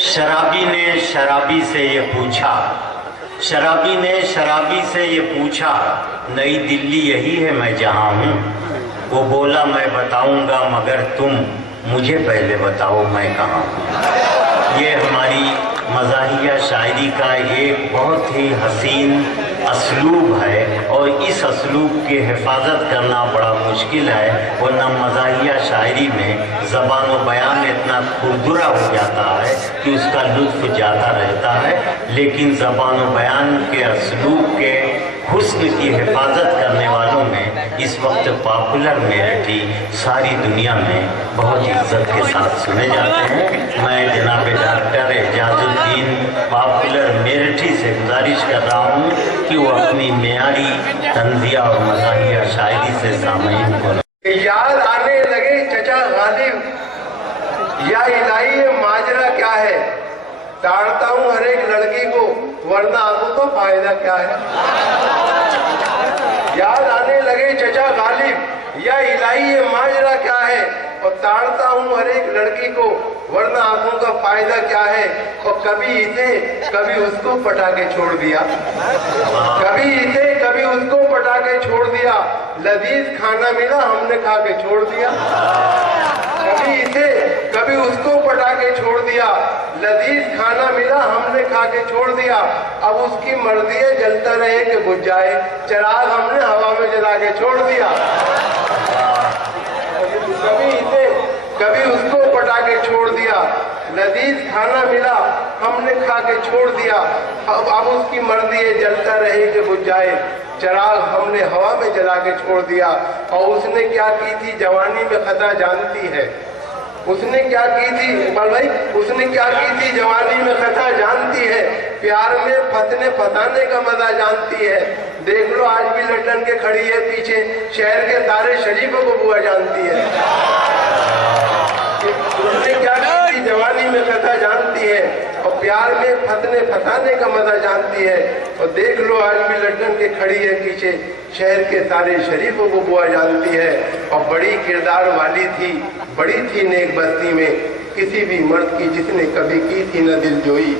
शराबी ने शराबी से ये पूछा, शराबी ने शराबी से ये पूछा, नई दिल्ली यही है मैं जहाँ हूँ। वो बोला मैं बताऊंगा मगर तुम मुझे पहले बताओ मैं कहाँ हूँ। ये हमारी मज़ाहिया शायरी का एक बहुत ही हसीन असलूब है और इस असलूब की हिफाजत करना बड़ा मुश्किल है, वरना मज़ाहिया शायरी में ज़बान व बयान इतना खुरदुरा हो जाता है कि उसका लुत्फ़ ज़्यादा रहता है। लेकिन ज़बान व बयान के असलूब के हुस्न की हिफाजत करने वालों में इस वक्त पॉपुलर मेरठी सारी दुनिया में बहुत इज्जत के साथ सुने जाते हैं। मैं जनाब डॉक्टर एजाजुद्दीन पॉपुलर मेरठी से गुजारिश कर रहा हूँ कि वो अपनी मेयारी तंज़िया और मज़ाहिया शायरी से सामईन को याद आने लगे चचा गालिब, या इलाही ये माजरा क्या है। ताड़ता हूँ हर एक लड़की को वरना आंखों का फायदा क्या है। याद आने लगे चचा गालिब, या इलाही ये माजरा क्या है। और ताड़ता हूँ हर एक लड़की को वरना आंखों का फायदा क्या है। और कभी इसे कभी उसको पटा के छोड़ दिया, कभी इसे कभी उसको पटा के छोड़ दिया। लजीज खाना मिला हमने खा के छोड़ दिया। कभी इसे कभी उसको पटा के छोड़ दिया। लजीज खाना मिला हमने खा के छोड़ दिया। अब उसकी मर्जी है जलता रहे कि बुझ जाए, चिराग हमने हवा में जला के छोड़ दिया। कभी इसे कभी उसको पटा के छोड़ दिया। लजीज खाना मिला हमने खा के छोड़ दिया। अब उसकी मर्जी है जलता रहे कि बुझ जाए, चिराग हमने हवा में जला के छोड़ दिया। और उसने क्या की थी जवानी में खता जानती है। उसने क्या की थी इकबाल भाई, उसने क्या की थी जवानी में खता जानती है। प्यार में फतने फताने का मजा जानती है। देख लो आज भी लटन के खड़ी है पीछे, शहर के सारे शरीफों को बुआ जानती है। उसने क्या की थी जवानी में कथा जानती है और प्यार में फतने फताने का मजा जानती है। और देख लो आज भी लटन के खड़ी है पीछे, शहर के सारे शरीफों को बुआ जानती है। और बड़ी किरदार वाली थी, बड़ी थी नेक बस्ती में, किसी भी मर्द की जिसने कभी की थी न दिल जोई।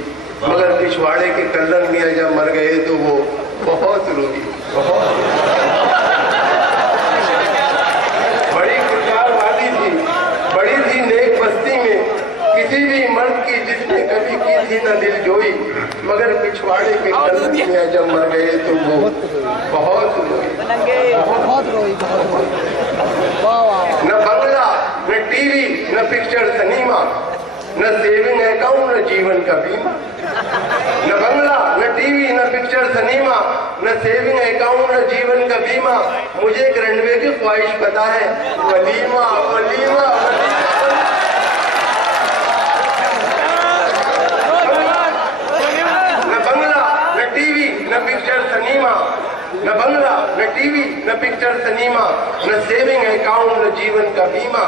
मगर पिछवाड़े के कल्लन मियां जब मर गए तो वो बहुत रोई, बहुत। बड़ी किरदार वाली थी, बड़ी थी नेक बस्ती में, किसी भी मर्द की जिसने कभी की थी न दिल जोई। मगर पिछवाड़े के कल्लन मियां जब मर गए तो वो बहुत रोई, बहुत रोई। न बंगला न टीवी न पिक्चर सिनेमा, न सेविंग अकाउंट न जीवन का बीमा। न बंगला न टीवी न पिक्चर सिनेमा, न सेविंग अकाउंट न जीवन का बीमा। मुझे एक रनवे की ख्वाहिश पता है, वलीमा वलीमा। न बंगला न टीवी न पिक्चर सिनेमा, न बंगला न टीवी न पिक्चर सिनेमा, न सेविंग अकाउंट न जीवन का बीमा।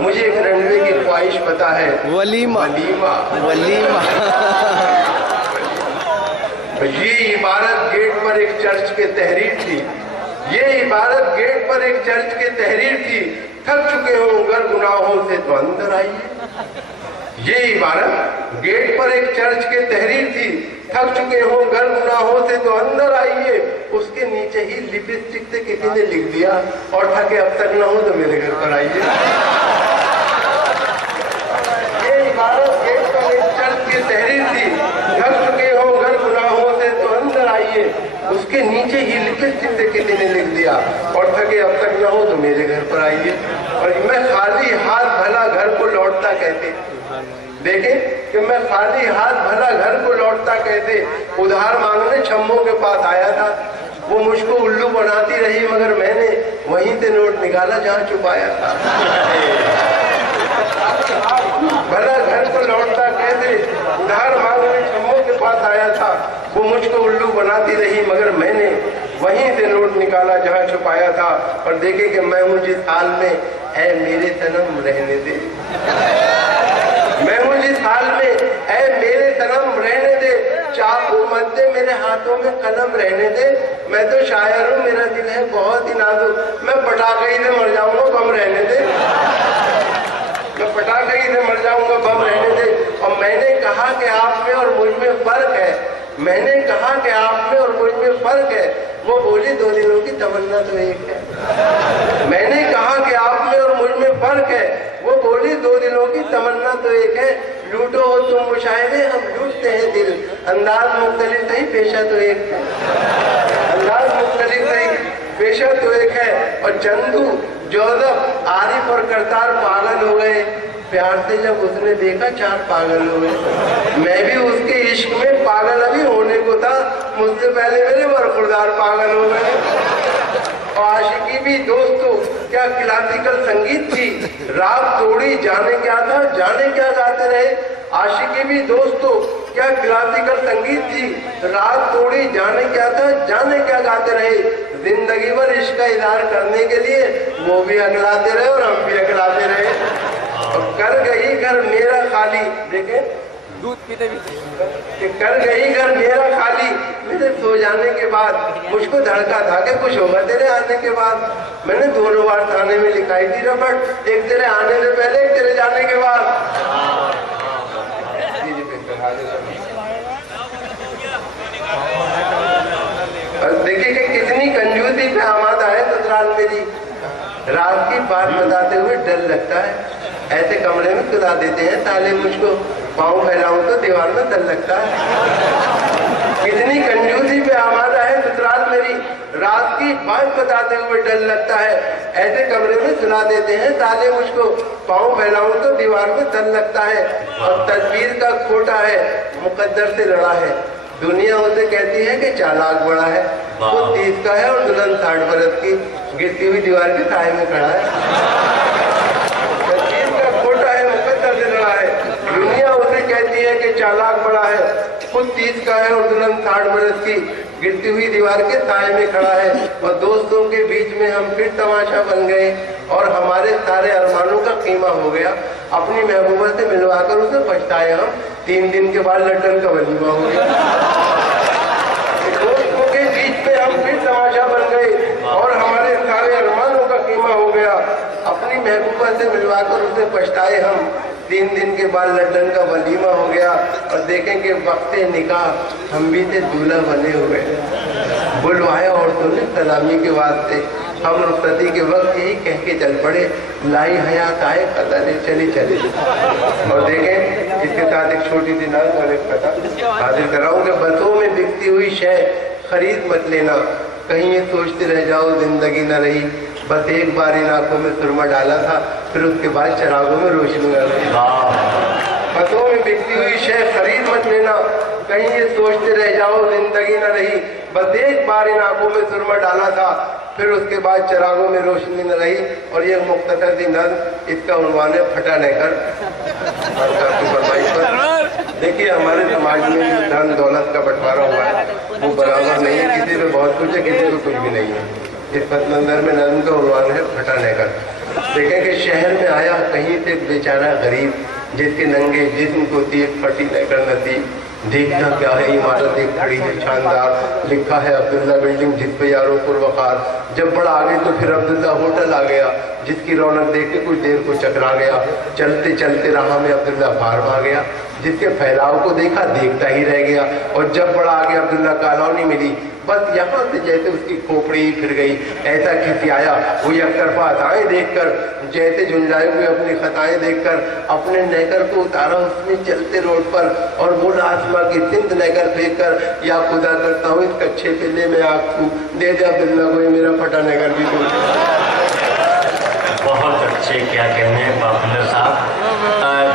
मुझे एक रनवे की ख्वाहिश पता है, वलीमा वलीमा वलीमा। ये इबारत गेट पर एक चर्च के तहरीर थी, ये इबारत गेट पर एक चर्च के तहरीर थी। थक चुके हो अगर गुनाहों से तो अंदर आइए। ये इबारत गेट पर एक चर्च के तहरीर थी, थक चुके हो घर गुनाहों से तो अंदर आइए। उसके नीचे ही लिपस्टिक से किसी ने लिख दिया, और थके अब तक न हो तो मेरे घर पर आइए। ये इबारत गेट पर एक चर्च की तहरीर थी, थक चुके हो घर गुनाहों से तो अंदर आइए। उसके नीचे ही लिपस्टिक से किसी ने लिख दिया, और थके अब तक न हो तो मेरे घर पर आइए। और मैं खाली हाथ भला घर को लौटता कहते, देखे कि मैं खाली हाथ भला घर को लौटता कहते। उधार मांगने छम्मों के पास आया था, वो मुझको उल्लू बनाती रही, मगर मैंने वहीं से नोट निकाला जहाँ छुपाया था। भला घर को लौटता कहते, उधार मांगने छम्मों के पास आया था, वो मुझको उल्लू बनाती रही, मगर मैंने वहीं से नोट निकाला जहाँ छुपाया था। और देखे कि मैं हूँ जिस हाल में, ऐ मेरे सनम रहने दे। मैं हूँ जिस हाल में, ऐ मेरे सनम रहने दे। चाकू मत दे मेरे हाथों में कलम रहने दे। मैं तो शायर हूँ, मेरा दिल है बहुत ही नाजुक। मैं पटाखे ही से मर जाऊंगा, कम रहने दे। मैं पटाखे ही से मर जाऊंगा, कहा कि आप में और मुझ में फर्क है, मैंने कहा कि आप में और मुझ में फर्क है, वो बोली दो दिलों की तमन्ना तो एक है। मैंने कहा कि आप में और मुझ में फर्क है, वो बोली दो दिलों की तमन्ना तो एक है। लूटो हो तुम मुशायरे, हम लूटते हैं दिल, अंदाज मुख्तलिफ नहीं पेशा तो एक है। अंदाज मुख्तलिफ नहीं पेशा तो एक है। और चंदू, जोधब, आरिफ और करतार पागल हो गए। प्यार से जब उसने देखा चार पागल हो गए। मैं भी उसके इश्क में पागल अभी होने को था, मुझसे पहले मेरे बरखुरदार पागल हो गए। और आशिकी भी दोस्तों क्या क्लासिकल संगीत थी, राग तोड़ी जाने क्या था, जाने क्या गाते रहे। आशिकी भी दोस्तों क्या क्लासिकल संगीत थी, राग तोड़ी जाने क्या था, जाने क्या गाते रहे। जिंदगी भर इश्क का इजहार करने के लिए वो भी अगलाते रहे और हम भी अगलाते रहे। और कर गई घर मेरा खाली, देखे दूध पीते कि कर गई घर मेरा खाली, मेरे सो जाने के बाद मुझको धड़का था कि कुछ होगा तेरे आने के बाद। मैंने 2 बार थाने में लिखाई थी रपट, एक तेरे आने से पहले, एक तेरे जाने के बाद। और देखिए कि कितनी कंजूसी पे आमादा है ससुराल मेरी। रात की बात बताते हुए डर लगता है, ऐसे कमरे में सुला देते हैं ताले मुझको, पाँव फैलाऊं तो दीवार में डर लगता है। कितनी कंजूसी पे आमादा है ससुराल मेरी, रात की बात बताते हुए डर लगता है। ऐसे कमरे में सुला देते हैं ताले मुझको, पाँव फैलाऊं तो दीवार में डर लगता है। और तदबीर का खोटा है, मुकद्दर से लड़ा है। दुनिया उसे कहती है कि चालाक बड़ा है, वो 30 का है और दुल्हन 60 बरस की, गिरती हुई दीवार के साए में खड़ा है। तदबीर का खोटा है, मुकद्दर से लड़ा है। दुनिया उसे कहती है कि चालाक बड़ा है, खुद 30 का है और दुल्हन 60 बरस की, गिरती हुई दीवार के साए में खड़ा है। और दोस्तों के बीच में हम फिर तमाशा बन गए और हमारे सारे अरमानों का कीमा हो गया। अपनी महबूबा से मिलवाकर उसे पछताए हम, 3 दिन के बाद लंदन का वलीमा हो गया। दोस्तों के बीच में हम फिर तमाशा बन गए और हमारे सारे अरमानों का कीमा हो गया। अपनी महबूबा से मिलवाकर उसे पछताए हम, 3 दिन के बाद लंदन का वलीमा हो गया। और देखें कि वक्त निकाह हम भी थे दूल्हा बने हुए। बुलवाया औरतों ने सलामी के वास्ते, हम रुखसती के वक्त यही कह के चल पड़े, लाई हयात आए पता नहीं चली चली। और देखें इसके साथ एक छोटी सी नाज और एक पता हाजिर कराऊं कि बसों में बिकती हुई शय खरीद मत लेना, कहीं ये सोचते रह जाओ जिंदगी न रही। बस एक बार इन आंखों में सुरमा डाला था, फिर उसके बाद चरागों में रोशनी आ गई। बसों में बिकती हुई शय खरीद मत लेना, कहीं ये सोचते रह जाओ जिंदगी न रही। बस एक बार इन आंखों में सुरमा डाला था, फिर उसके बाद चरागों में रोशनी न रही। और ये मुख्तसर सी नज़्म, इसका उन्वान है फटा नेकर। देखिए हमारे समाज में जो धन दौलत का बंटवारा हुआ है वो बराबर नहीं है, किसी में बहुत कुछ है, किसी में कुछ भी नहीं है। इस पस मंजर में नज़्म का उन्वान है फटा नेकर। देखें कि शहर में आया कहीं से बेचारा गरीब, जिसके नंगे जिस्म को थी एक फटी नेकर नसीब। देखना क्या है इमारत एक खड़ी है शानदार, लिखा है अब्दुल्ला बिल्डिंग जिस पे यारो पुरवकार। जब बड़ा आगे तो फिर अब्दुल्ला होटल आ गया, जिसकी रौनक देख के कुछ देर को चकरा गया। चलते चलते राह में अब्दुल्ला फार्म आ गया, जिसके फैलाव को देखा देखता ही रह गया। और जब बड़ा आगे अब्दुल्ला कॉलोनी मिली, बस यहाँ से जैसे उसकी खोपड़ी ही फिर गई। ऐसा खिसियाया वो एक तरफा हताएं देखकर, जैसे झुंझाए हुए अपनी खताएं देखकर, अपने नेकर को उतारा उसमें चलते रोड पर और बोला आसमां की सिंध नेकर फेंक कर, या खुदा करता हूँ इस कच्चे पिल्ले में आग फूंक दे दे अब्दुल्ला को, ये मेरा फटा नेकर भी तो। बहुत अच्छे, क्या कहने हैं बाबुल्ला साहब।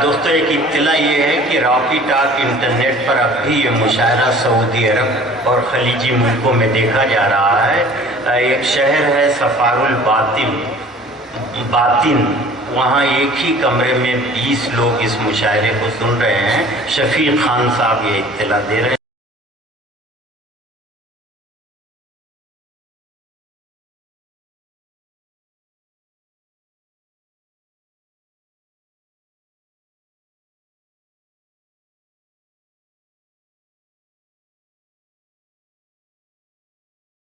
दोस्तों एक इत्तला ये है कि रॉकी टॉक इंटरनेट पर अब भी ये मुशायरा सऊदी अरब और खलीजी मुल्कों में देखा जा रहा है। एक शहर है सफारुल बातिन, वहाँ एक ही कमरे में 20 लोग इस मुशायरे को सुन रहे हैं। शफीक खान साहब ये इत्तला दे रहे हैं।